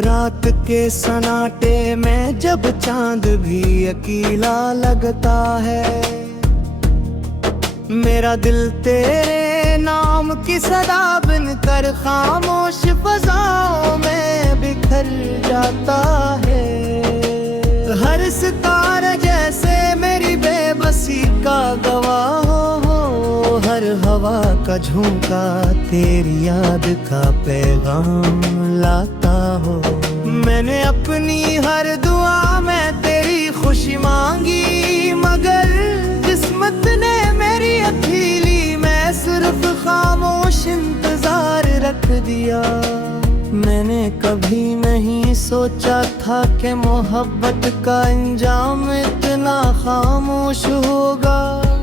रात के सन्नाटे में जब चांद भी अकेला लगता है, मेरा दिल तेरे नाम की सदा बिन कर खामोश फजाओं में बिखर जाता है। हर सितारा जैसे मेरी बेबसी का गवाह हो, हर हवा का झोंका तेरी याद का पैगाम लाता हो। मैंने अपनी हर दुआ में तेरी खुशी मांगी, मगर किस्मत ने मेरी अकेली में सिर्फ खामोश इंतजार रख दिया। मैंने कभी नहीं सोचा था कि मोहब्बत का अंजाम इतना खामोश होगा।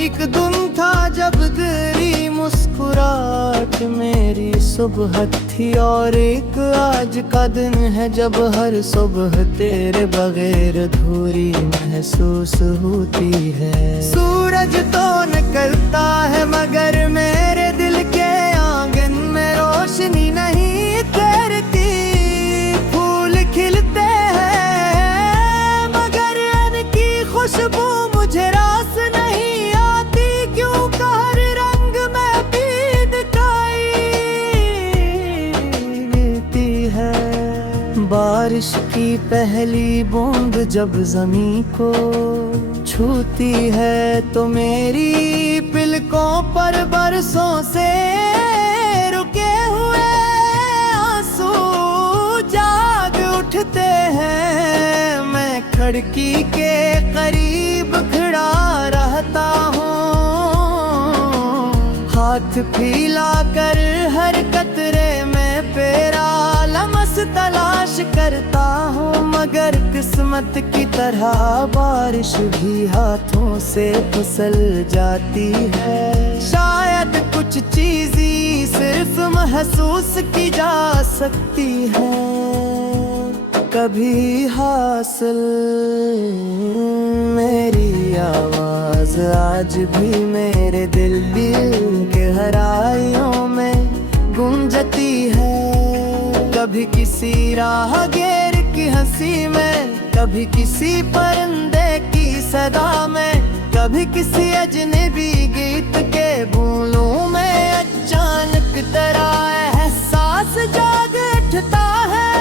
एक दिन था जब तेरी मुस्कुराहट मेरी सुबह थी, और एक आज का दिन है जब हर सुबह तेरे बगैर अधूरी महसूस होती है। सूरज तो निकलता है मगर मेरे दिल के आंगन में रोशनी नहीं तैरती। फूल खिलते हैं मगर इनकी खुशबू मुझे रास नहीं आती। क्यों का हर रंग में भी दिखाई है। बारिश की पहली बूंद जब जमीन को छूती है तो मेरी पलकों पर बरसों से रुके हुए आंसू जाग उठते हैं। मैं खिड़की के करीब खड़ा रहता हूँ, हाथ फैला कर हर कतरे में तेरा लम्स तलाश करता हूँ। मगर किस्मत की तरह बारिश भी हाथों से फिसल जाती है। शायद कुछ चीज़ें सिर्फ महसूस की जा सकती है, कभी हासिल। मेरी आवाज आज भी मेरे दिल के गहराइयों में गूंजती है। कभी किसी राहगीर की हंसी में, कभी किसी परिंदे की सदा में, कभी किसी अजनबी गीत के बोलों में अचानक तेरा एहसास जाग उठता है।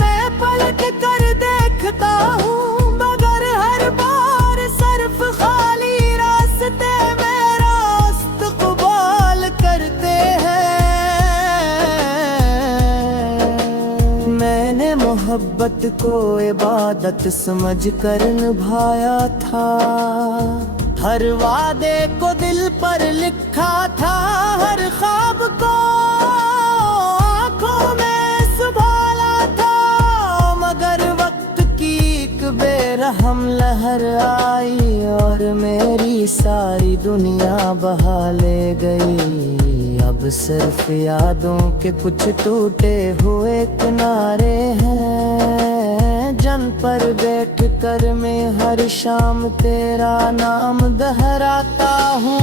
मैं पलट कर देखता हूँ मगर हर बार सिर्फ खाली रास्ते मेरा इस्तक़बाल करते हैं। मैंने मोहब्बत को इबादत समझ कर निभाया था, हर वादे को दिल पर लिखा था, हर ख्वाब को आँखों में संभाला था। मगर वक्त की एक बेरहम लहर आई और मेरी सारी दुनिया बहा ले गई। अब सिर्फ यादों के कुछ टूटे हुए किनारे हैं, जन पर बैठ कर मैं हर शाम तेरा नाम दोहराता हूँ।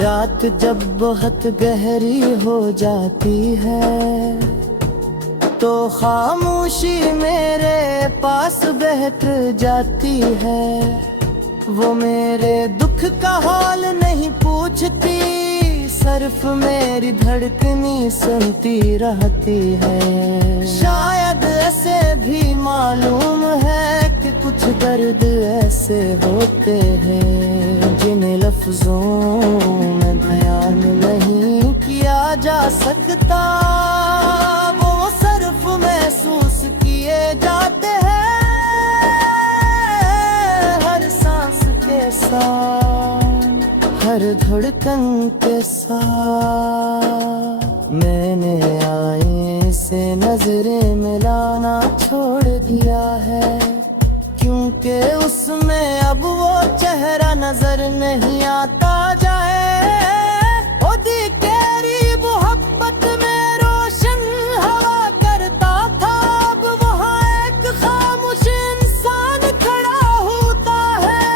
रात जब बहुत गहरी हो जाती है तो खामोशी मेरे पास बैठ जाती है। वो मेरे दुख का हाल नहीं पूछती, सिर्फ मेरी धड़कनी सुनती रहती है। शायद ऐसे भी मालूम है कि कुछ दर्द ऐसे होते हैं जिन्हें लफ्जों में बयान नहीं किया जा सकता। वो सिर्फ महसूस किए जाते हैं हर सांस के साथ, हर धड़कन के साथ। मैंने आईने से नजरें मिलाना छोड़ दिया है, क्योंकि उसमें अब वो चेहरा नजर नहीं आता जाए। ओ दी तेरी मोहब्बत में रोशन हवा करता था, अब वहाँ एक खामोश इंसान खड़ा होता है।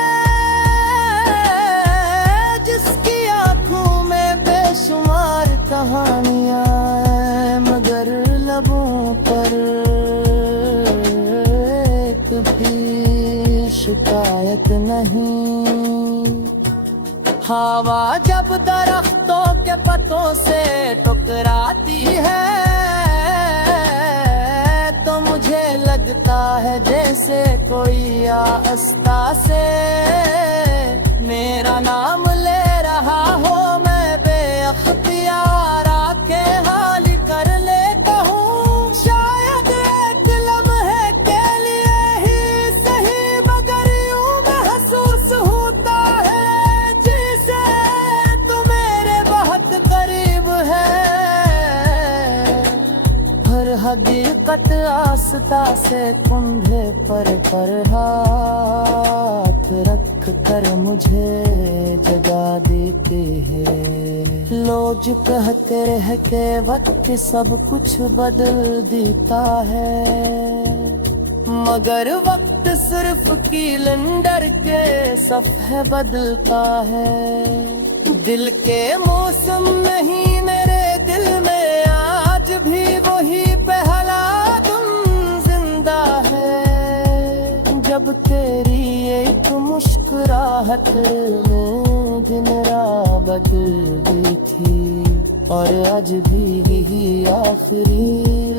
भी शिकायत नहीं। हवा जब दरख्तों के पत्तों से टकराती है तो मुझे लगता है जैसे कोई आस्था से मेरा नाम ले रहा हो। मैं बेअख्तियार आके हाल कर लेता हूँ। शायद एक लम्हे के लिए ही सही मगर यूं महसूस होता है जिसे तू मेरे बहुत करीब है। हर हकीकत आस्था से कुंधे पर हाथ रख कर मुझे जगा देते हैं। लोग कहते रह के वक्त सब कुछ बदल देता है मगर वक्त सिर्फ कैलेंडर के सफ़े बदलता है। दिल के मौसम नहीं मेरे दिल में आज भी वही पहला दिन जिंदा है जब तेरी एक मुस्कुराहट में दिन रात बदल थी। और आज भी यही आखिरी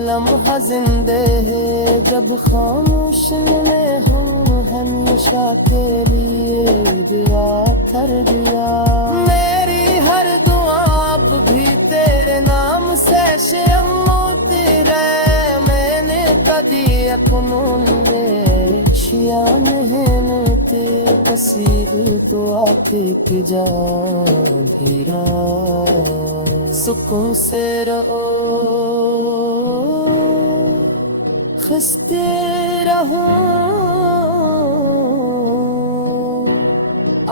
लम्हा जिंदे है जब खामोश में हूँ हमेशा के लिए दुआ कर दिया। मेरी हर दुआ अब भी तेरे नाम से शामिल है। मैंने कभी अपने शिया मेहनते कसीर तो आके जा गिरा। सुकून से रहो खस्ते रहो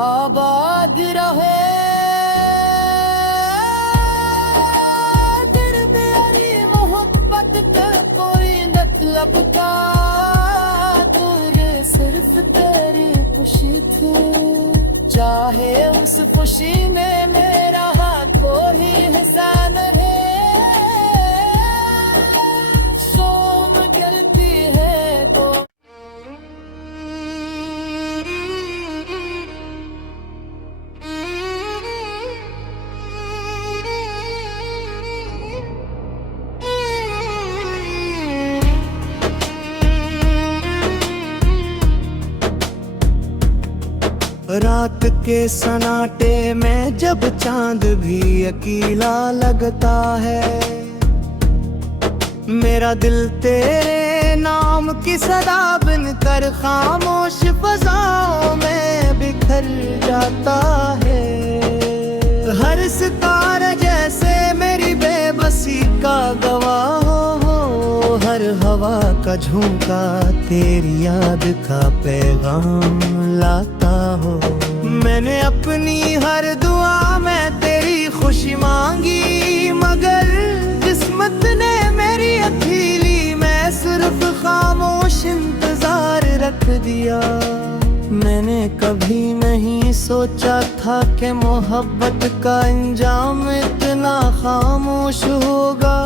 आबाद रहे। तेरे प्यारी मोहब्बत का कोई मतलब का तुझे सिर्फ तेरी खुशी थी। चाहे उस खुशी में मेरा हाथ कोई हिस्सा नहीं। सोम गिरती है तो रात के सन्नाटे में जब चांद भी अकेला लगता है मेरा दिल तेरे नाम की सदा बनकर खामोश फज़ाओं में बिखर जाता है। हर सितारा जैसे मेरी बेबसी का गवाह हो। हर हवा का झोंका तेरी याद का पैगाम लाता हो। मैंने अपनी हर दुआ में तेरी खुशी मांगी मगर किस्मत ने मेरी अकेली मैं सिर्फ खामोश इंतजार रख दिया। मैंने कभी नहीं सोचा था कि मोहब्बत का अंजाम इतना खामोश होगा।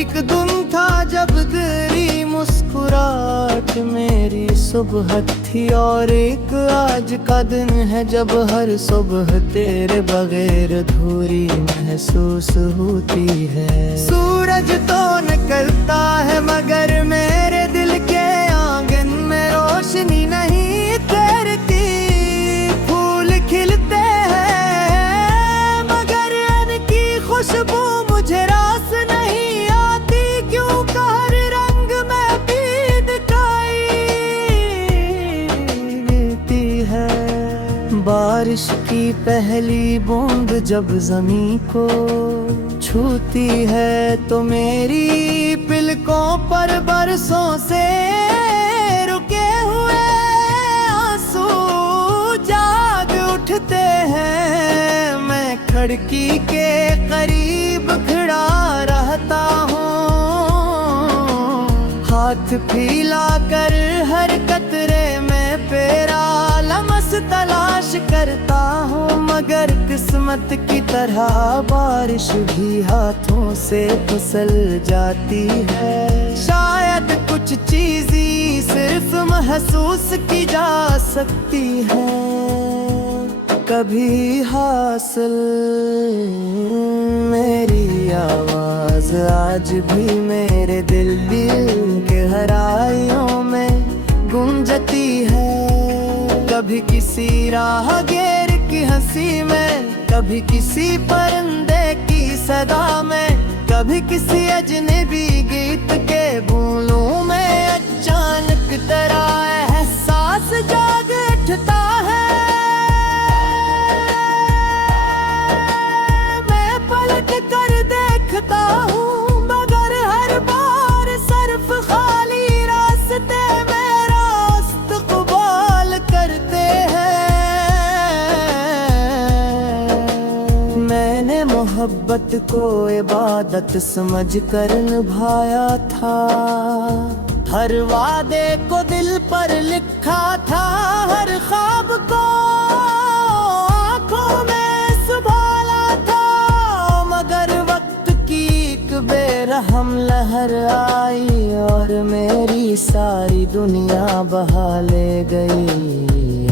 एक दिन था जब तेरी मुस्कुराहट मेरी सुबह थी और एक आज का दिन है जब हर सुबह तेरे बगैर अधूरी महसूस होती है। सूरज तो निकलता है मगर मेरे दिल के आंगन में रोशनी नहीं तैरती। फूल खिलते हैं मगर इनकी खुशबू मुझे रास नहीं आती। क्यों का हर रंग में भी दिखाई है। बारिश की पहली बूंद जब ज़मीं को छूती है तो मेरी पलकों पर बरसों से रुके हुए आंसू जाग उठते हैं। मैं खिड़की के करीब खड़ा रहता हूँ हाथ फैला कर हर कतरे में तेरा लम्स तलाश करता हूँ मगर किस्मत की तरह बारिश भी हाथों से फिसल जाती है। शायद कुछ चीज़ें सिर्फ महसूस की जा सकती है, कभी हासिल। मेरी आवाज आज भी मेरे दिल के गहराइयों में गूंजती है, कभी किसी राहगीर की हंसी में, कभी किसी परिंदे की सदा में, कभी किसी अजनबी गीत के बोलों में। अचानक तेरा एहसास जाग उठता है, मैं पलट कर देखता हूँ, मगर हर बार सिर्फ खाली रास्ते मेरा इस्तक़बाल करते हैं। मैंने मोहब्बत को इबादत समझ कर निभाया था, हर वादे को दिल पर लिखा था, हर ख्वाब को आँखों में संभाला था। मगर वक्त की एक बेरहम लहर आई और मेरी सारी दुनिया बहा ले गई।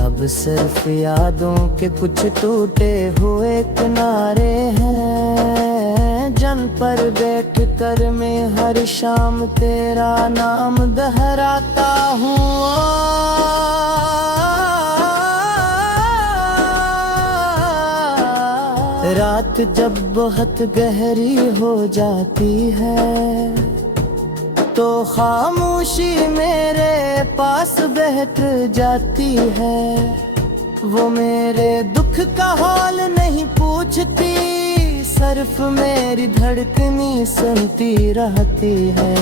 अब सिर्फ यादों के कुछ टूटे हुए किनारे हैं, जन पर बैठ कर मैं हर शाम तेरा नाम दोहराता हूँ। रात जब बहुत गहरी हो जाती है तो खामोशी मेरे पास बैठ जाती है, वो मेरे दुख का हाल नहीं पूछती, सिर्फ मेरी धड़कनी सुनती रहती है।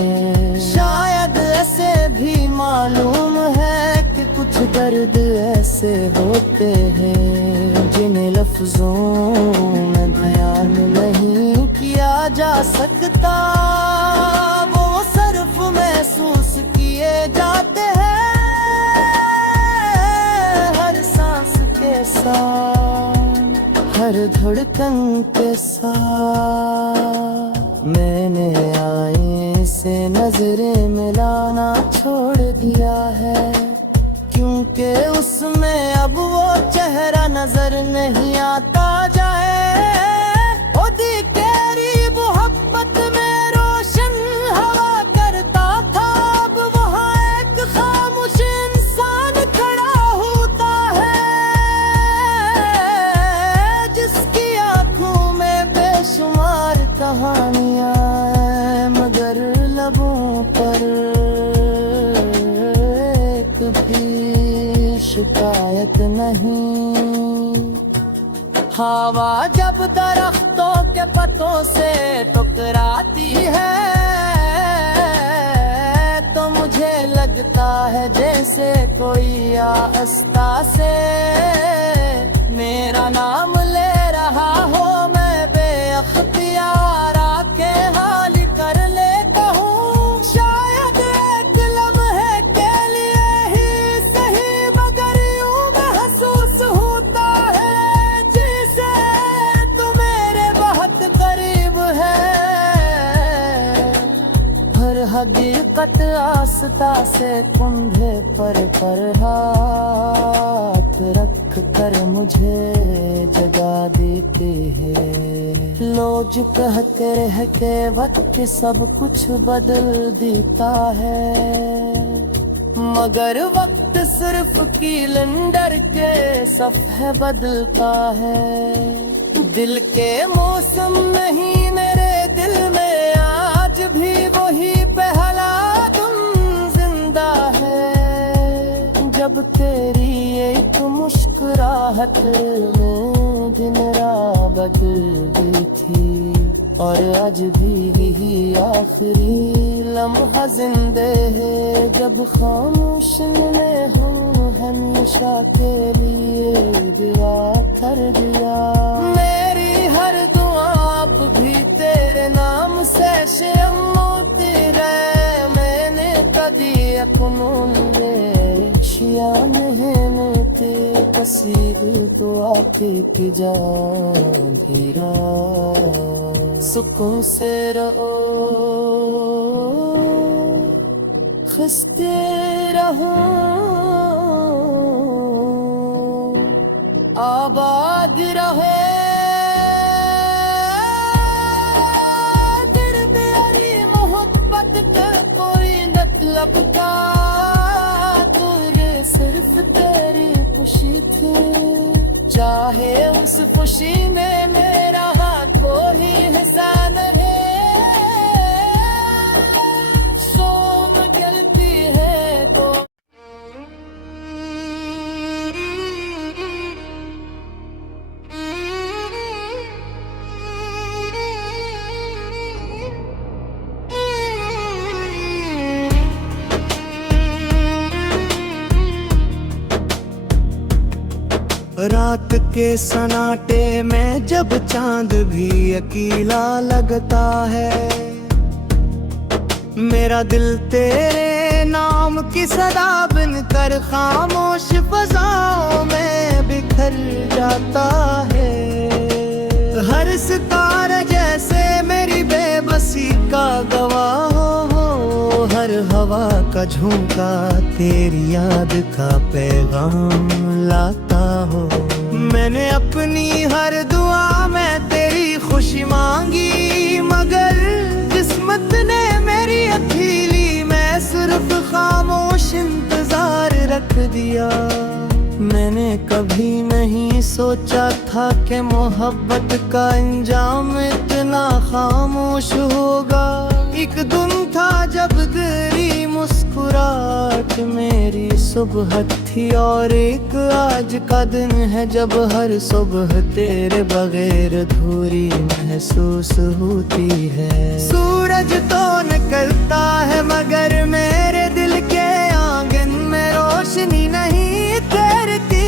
शायद ऐसे भी मालूम है कि कुछ दर्द ऐसे होते हैं जिन्हें लफ्जों में बयान नहीं किया जा सकता, वो सिर्फ महसूस किए जाते हैं हर सांस के साथ, हर धड़कन के साथ। मैंने आईने से नजरें मिलाना छोड़ दिया है, क्योंकि उसमें अब वो चेहरा नजर नहीं आता जाए। ओ दी तेरी मोहब्बत में रोशन हवा करता था, अब वहाँ एक खामोश इंसान खड़ा होता है, जिसकी आंखों में बेशुमार कहानियां हैं, मगर लबों पर एक भी शिकायत नहीं। हवा जब दरख्तों के पत्तों से टकराती है तो मुझे लगता है जैसे कोई आस्था से मेरा नाम ले रहा हो, मैं बेअख्तियार आके हाल कर लेता हूँ। शायद एक लम्हे के लिए ही सही, मगर यूं महसूस होता है जैसे तू मेरे बहुत करीब है। हर हकीकत आस्था से कुंधे पर हाथ रख कर मुझे जगा देते हैं। लोग कहते रह के वक्त सब कुछ बदल देता है, मगर वक्त सिर्फ कैलेंडर के सफ़े बदलता है। दिल के मौसम नहीं मेरे दिल में आज भी वही पहला तुम जिंदा है, जब तेरी एक मुस्कुराहट में दिन रात बदल गई थी, और आज भी यही आखिरी लम्हा जिंदे है जब खामोश ने हम हमेशा के लिए दुआ कर दिया। मेरी हर दुआ अब भी तेरे नाम से शाम होती रहे, मैंने कभी अपनों शिया नहीं ते कसीर तो आके की जान धीरा, सुकून से रहो खस्ते रहो। आबाद रहे दिल तेरी मोहब्बत के कोई मतलब का तुझे सिर्फ तेरी खुशी थी चाहे उस खुशी में मेरा कोई हिस्सा नहीं सोम गलती है तो रात के सन्नाटे में जब चांद भी अकेला लगता है मेरा दिल तेरे नाम की सदा बिन कर खामोश फजाओं में बिखर जाता है हर सितारा जैसे मेरी बेबसी का गवाह हो हर हवा का झोंका तेरी याद का पैगाम लाता हो मैंने अपनी हर दुआ में तेरी खुशी मांगी मगर किस्मत ने मेरी अकेली मैं सिर्फ खामोश इंतजार रख दिया मैंने कभी नहीं सोचा था कि मोहब्बत का अंजाम इतना खामोश होगा एक दिन था जब तेरी मुस्कुराहट मेरी सुबह थी और एक आज का दिन है जब हर सुबह तेरे बगैर अधूरी महसूस होती है सूरज तो निकलता है मगर मेरे दिल के आंगन में रोशनी नहीं तेरती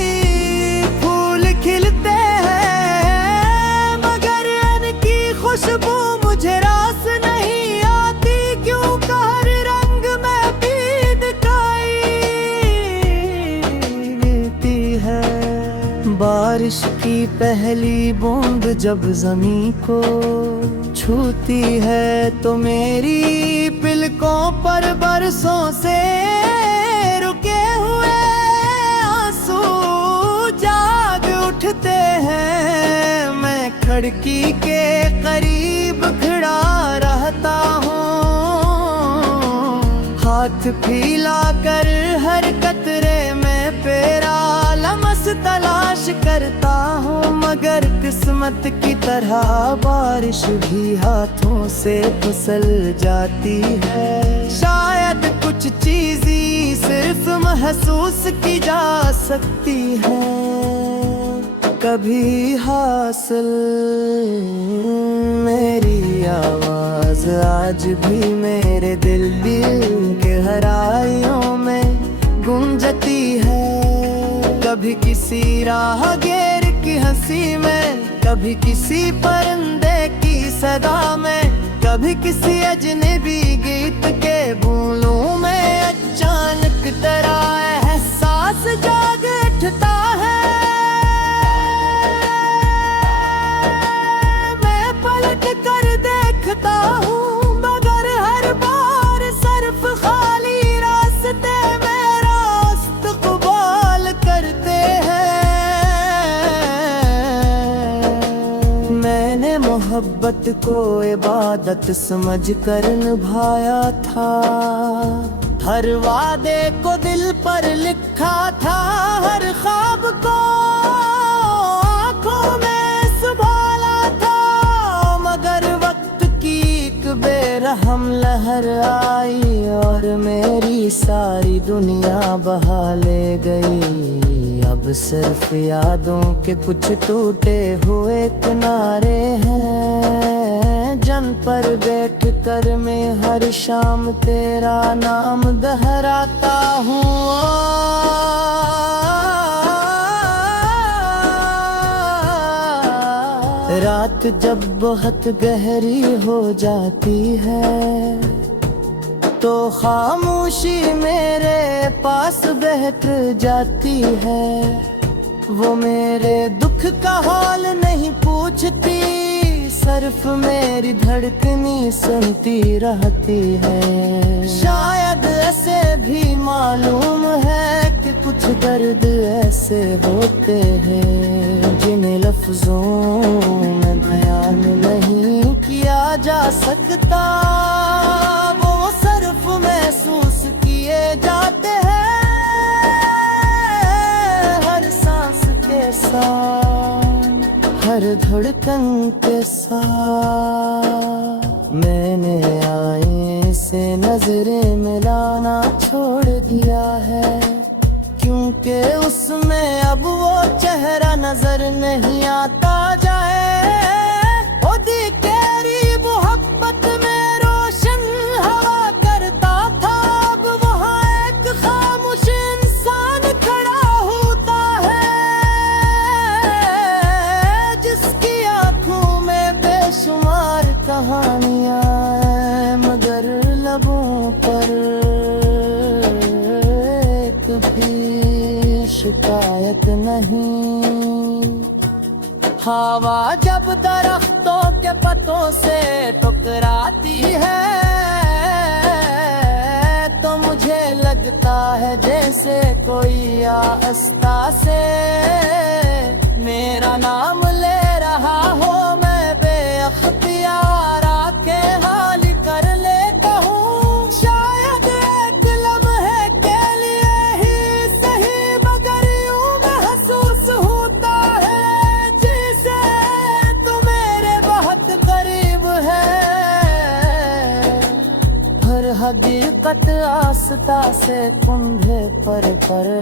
फूल खिलते हैं मगर इनकी खुशबू मुझे रास नहीं आती क्यों का हर रंग में भी दिखाई देती है बारिश की पहली बूंद जब जमीन को छूती है तो मेरी पलकों पर बरसों से रुके हुए आंसू जाग उठते हैं मैं खिड़की के करीब खड़ा रहता हूँ हाथ फैला कर हर कतरे में तेरा लम्स तलाश करता हूँ मगर किस्मत की तरह बारिश भी हाथों से फिसल जाती है शायद कुछ चीज़ें सिर्फ महसूस की जा सकती है कभी हासिल मेरी आवाज आज भी मेरे दिल के गहराइयों में गूंजती है कभी किसी राहगीर की हंसी में कभी किसी परिंदे की सदा में कभी किसी अजनबी गीत के बोलों में अचानक तरह एहसास जाग उठता है मैं पलट कर देखता हूँ मगर हर बार सिर्फ खाली रास्ते मेरा इस्तकबाल करते हैं मैंने मोहब्बत को इबादत समझ कर निभाया था हर वादे को दिल पर लिखा था हर ख्वाब को आँखों में संभाला था मगर वक्त की एक बेरहम लहर आई और मेरी सारी दुनिया बहा ले गई अब सिर्फ यादों के कुछ टूटे हुए किनारे हैं जन पर बैठ कर मैं हर शाम तेरा नाम दोहराता हूँ रात जब बहुत गहरी हो जाती है तो खामोशी मेरे पास बैठ जाती है वो मेरे दुख का हाल नहीं पूछती सिर्फ मेरी धड़कनी सुनती रहती है शायद ऐसे भी मालूम है कि कुछ दर्द ऐसे होते हैं जिन्हें लफ्जों में बयान नहीं किया जा सकता, वो सिर्फ महसूस किए जाते हैं हर सांस के साथ, हर धड़कन के साथ। मैंने आईने से नजरें मिलाना छोड़ दिया है, क्योंकि उसमें अब वो चेहरा नजर नहीं आता जाए। ओ दी तेरी मोहब्बत में रोशन हवा करता था, अब वहाँ एक खामोश इंसान खड़ा होता है, जिसकी आंखों में बेशुमार कहानियां हैं, मगर लबों पर एक भी शिकायत नहीं। हवा जब दरख्तों के पत्तों से टकराती है, तो मुझे लगता है जैसे कोई आस्था से मेरा नाम ले रहा हो। मैं बेअख्तियार आके हाल कर लेता हूँ, शायद एक लम्हे के लिए ही सही, मगर यूं महसूस होता है जिसे तू मेरे बहुत करीब है। हर हकीकत आस्था से कुंधे पर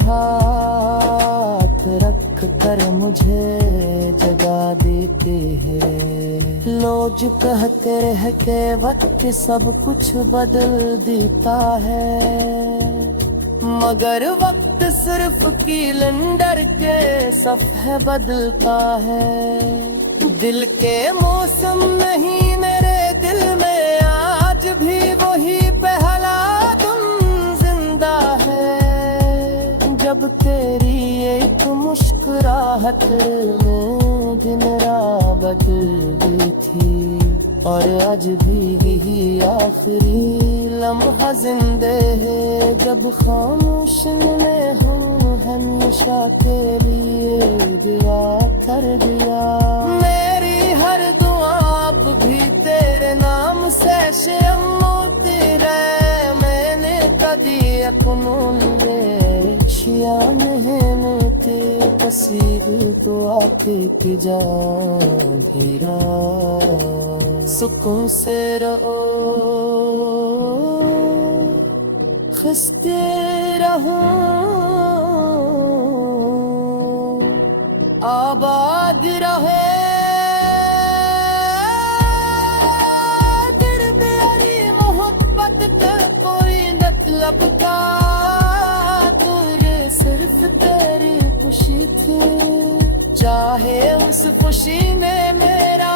हाथ रख कर मुझे जगा देते हैं। लोग कहते रह के वक्त सब कुछ बदल देता है, मगर वक्त सिर्फ कैलेंडर के सफ़े बदलता है। दिल के मौसम नहीं मेरे दिल में आज भी वही पहला तुम जिंदा है, जब तेरी एक मुस्कुराहट में दिन रात बदल गई थी, और आज भी यही आखिरी लम्हा जिंदे है, जब खामोश में हूँ हमेशा के लिए दुआ कर दिया। मेरी हर दुआ अब भी तेरे नाम से शाम तेरे, मैंने कभी अपनों के कसीर तो आके की जाहिरा, सुकून से रहो खस्ते रहो, आबाद रहे तेरे प्यारी मोहब्बत का कोई मतलब का, तुझे सिर्फ तेरी खुशी थी, चाहे उस खुशी में मेरा